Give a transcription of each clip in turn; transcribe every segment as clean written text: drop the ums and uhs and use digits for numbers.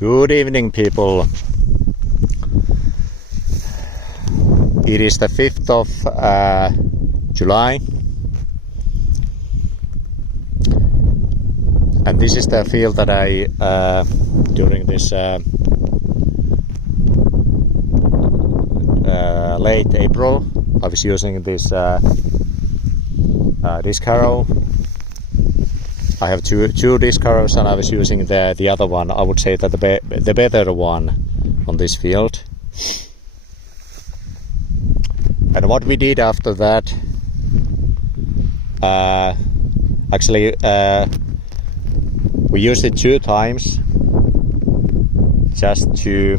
Good evening, people. It is the 5th of July, and this is the field that I during this late April I was using this disc harrow. I have two disc harrows, and I was using the other one. I would say that the better one on this field. And what we did after that, actually we used it 2 times just to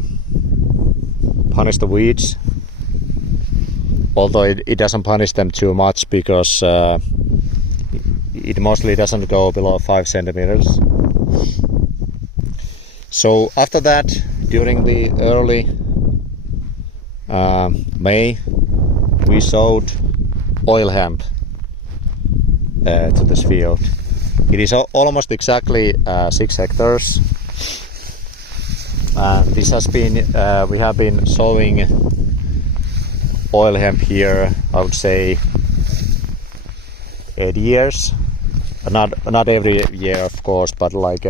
punish the weeds, although it doesn't punish them too much because it mostly doesn't go below 5 centimeters. So after that, during the early May, we sowed oil hemp to this field. It is almost exactly 6 hectares. This has been we have been sowing oil hemp here, I would say 8 years. Not every year, of course, but like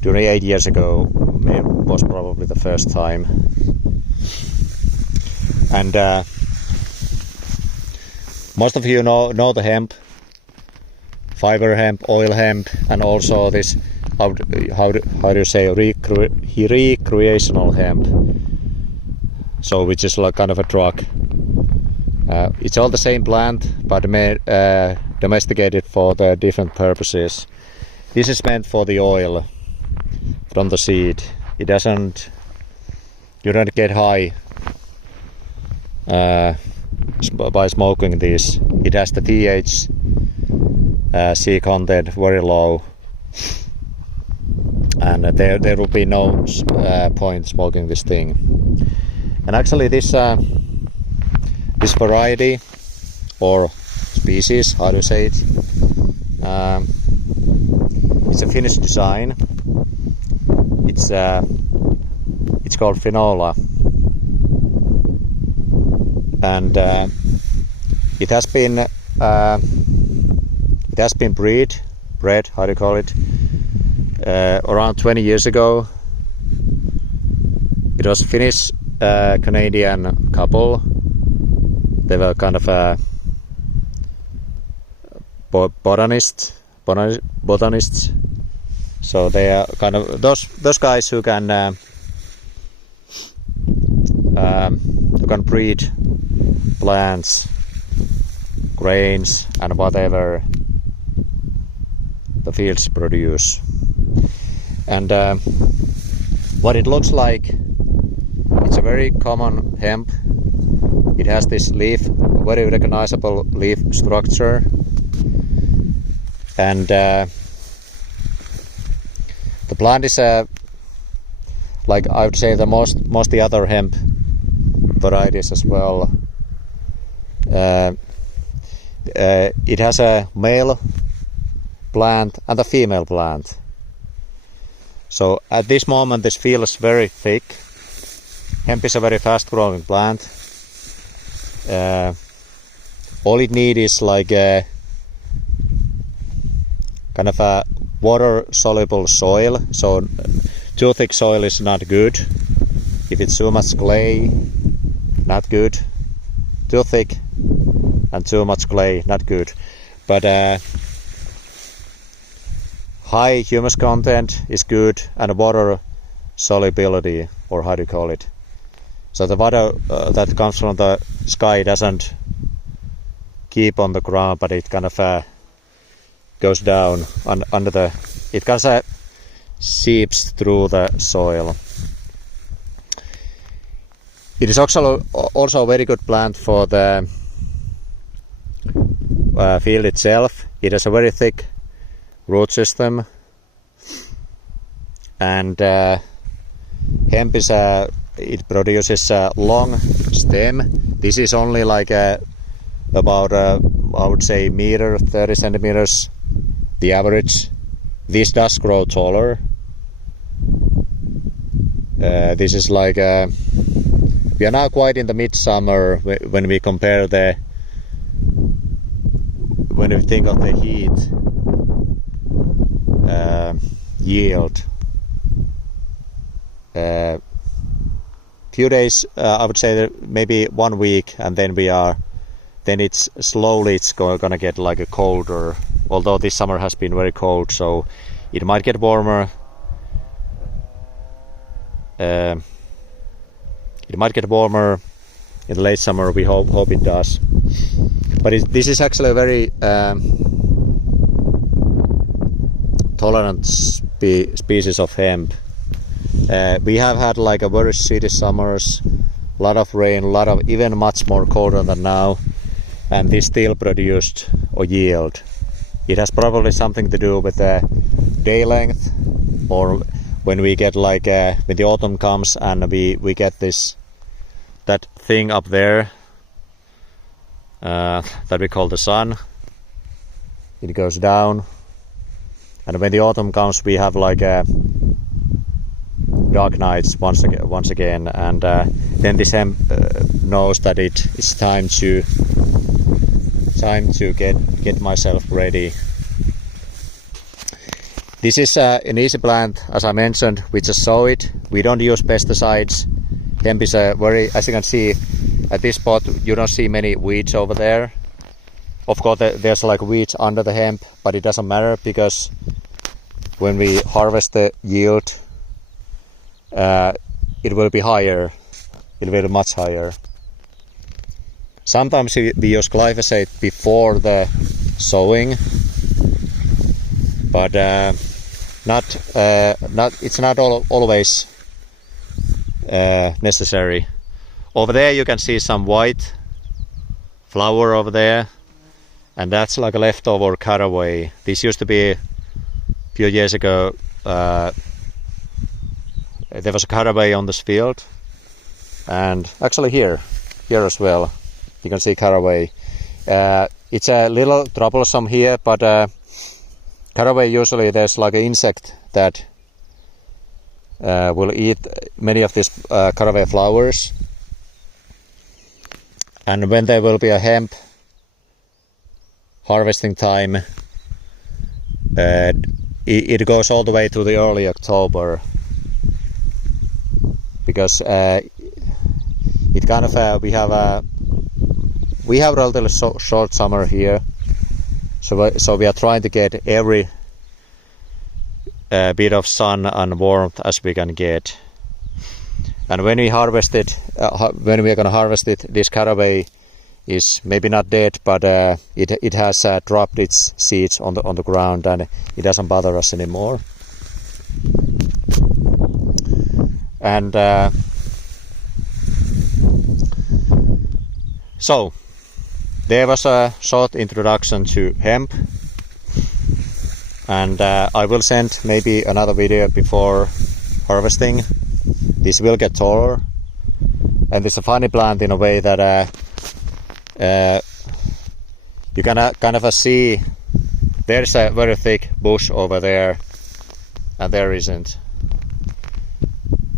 during 8 years ago was probably the first time. And most of you know the hemp, fiber hemp, oil hemp, and also this how do you say recreational hemp. So which is like kind of a drug. It's all the same plant, but domesticated for the different purposes. This is meant for the oil from the seed. You don't get high by smoking this. It has the THC content very low, and there will be no point smoking this thing. And actually this variety or species, how do you say it? It's a Finnish design. It's called Finola, and it has been bred, how do you call it? Around 20 years ago. It was Finnish Canadian couple. They were kind of a botanists. So they are kind of those guys who can breed plants, grains, and whatever the fields produce. And what it looks like, it's a very common hemp. It has this very recognizable leaf structure, and the plant is like I would say the most the other hemp varieties as well. It has a male plant and a female plant. So at this moment this field is very thick. Hemp is a very fast growing plant. All it needs is like a kind of a water soluble soil. So too thick soil is not good. If it's too much clay, not good. Too thick and too much clay, not good. But high humus content is good, and water solubility, or how do you call it? So the water that comes from the sky doesn't keep on the ground, but it kind of goes down under the. It kind of seeps through the soil. It is also a very good plant for the field itself. It has a very thick root system, and hemp is it produces a long stem. This is only like about I would say meter, 30 centimeters, the average. This does grow taller, This is like we are now quite in the midsummer when we compare when we think of the heat yield. Few days, I would say that maybe 1 week, and then it's slowly gonna get like a colder. Although this summer has been very cold, so it might get warmer. It might get warmer in the late summer. We hope it does. But this is actually a very tolerant species of hemp. We have had like a very shitty summers, a lot of rain, even much more colder than now, and this still produced a yield. It has probably something to do with the day length, or when we get like when the autumn comes and we get that thing up there that we call the sun. It goes down, and when the autumn comes, we have like dark nights once again, and then this hemp knows that it's time to get myself ready. This is an easy plant, as I mentioned. We just sow it. We don't use pesticides. Hemp is as you can see at this spot, you don't see many weeds over there. Of course, there's like weeds under the hemp, but it doesn't matter, because when we harvest the yield, it will be higher. It will be much higher. Sometimes we use glyphosate before the sowing, but it's not always necessary. Over there you can see some white flower over there, and that's like a leftover caraway. This used to be a few years ago. There was a caraway on this field, and actually here as well you can see caraway. It's a little troublesome here, but caraway, usually there's like an insect that will eat many of these caraway flowers, and when there will be a hemp harvesting time, it goes all the way to the early October, because it kind of we have a relatively short summer here, so we are trying to get every bit of sun and warmth as we can get. And when we harvest it, when we are going to harvest it, this caraway is maybe not dead, but it has dropped its seeds on the ground, and it doesn't bother us anymore. And so there was a short introduction to hemp, and I will send maybe another video before harvesting. This will get taller, and it's a funny plant in a way that you can kind of see there's a very thick bush over there, and there isn't.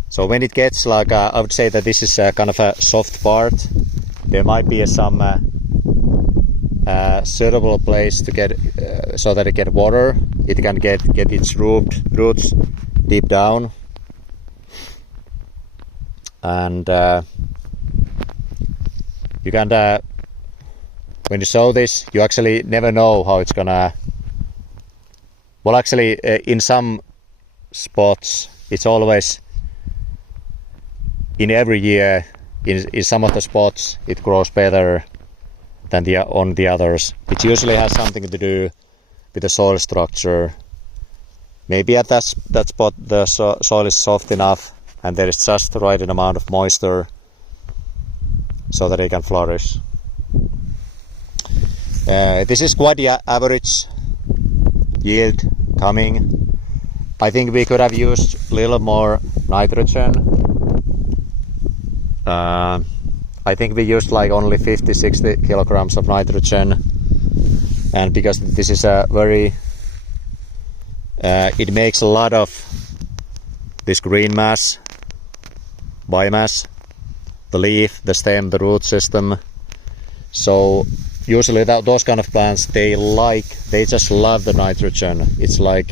So when it gets like I would say that this is kind of a soft part, there might be some suitable place to get so that it get water. It can get its roots deep down, and you can when you sow this, you actually never know how it's gonna. Well, actually, in some spots, it's always in every year. In some of the spots, it grows better than on the others. It usually has something to do with the soil structure. Maybe at that spot the soil is soft enough, and there is just the right amount of moisture so that it can flourish. This is quite the average yield coming. I think we could have used a little more nitrogen. I think we used like only 50-60 kilograms of nitrogen, and because this is a very it makes a lot of this green mass, biomass, the leaf, the stem, the root system. So usually those kind of plants, they just love the nitrogen. It's like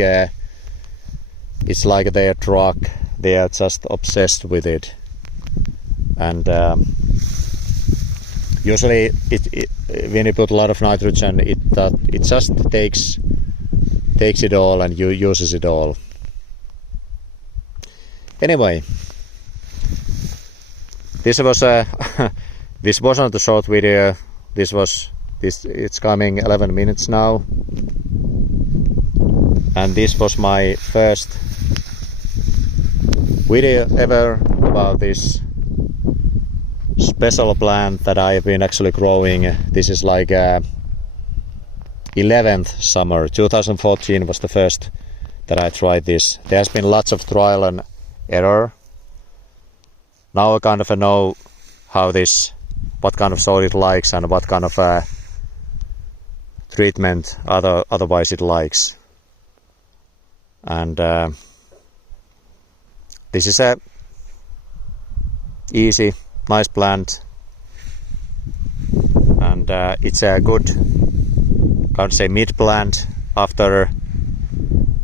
their drug. They are just obsessed with it. And usually when you put a lot of nitrogen, it just takes it all and uses it all. Anyway, this was this wasn't a short video. It's coming 11 minutes now, and this was my first video ever about this special plant that I've been actually growing. This is like 11th summer. 2014 was the first that I tried this. There has been lots of trial and error. Now I kind of know what kind of soil it likes and what kind of treatment otherwise it likes. And this is a easy, nice plant, and it's a good, can't say mid plant. After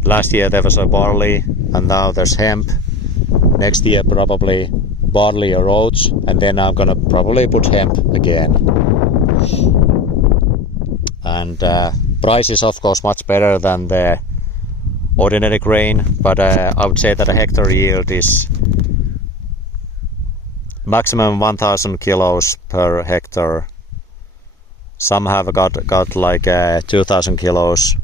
last year there was a barley, and now there's hemp. Next year probably barley or oats, and then I'm gonna probably put hemp again. And price is of course much better than the ordinary grain, but I would say that a hectare yield is maximum 1,000 kilos per hectare. Some have got like 2,000 kilos,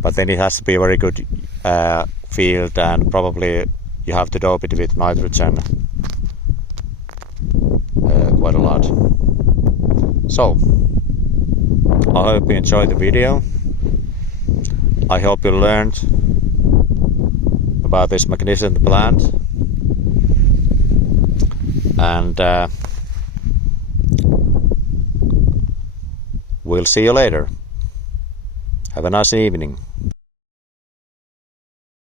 but then it has to be a very good field, and probably you have to dope it with nitrogen quite a lot. So I hope you enjoyed the video. I hope you learned about this magnificent plant, and we'll see you later. Have a nice evening.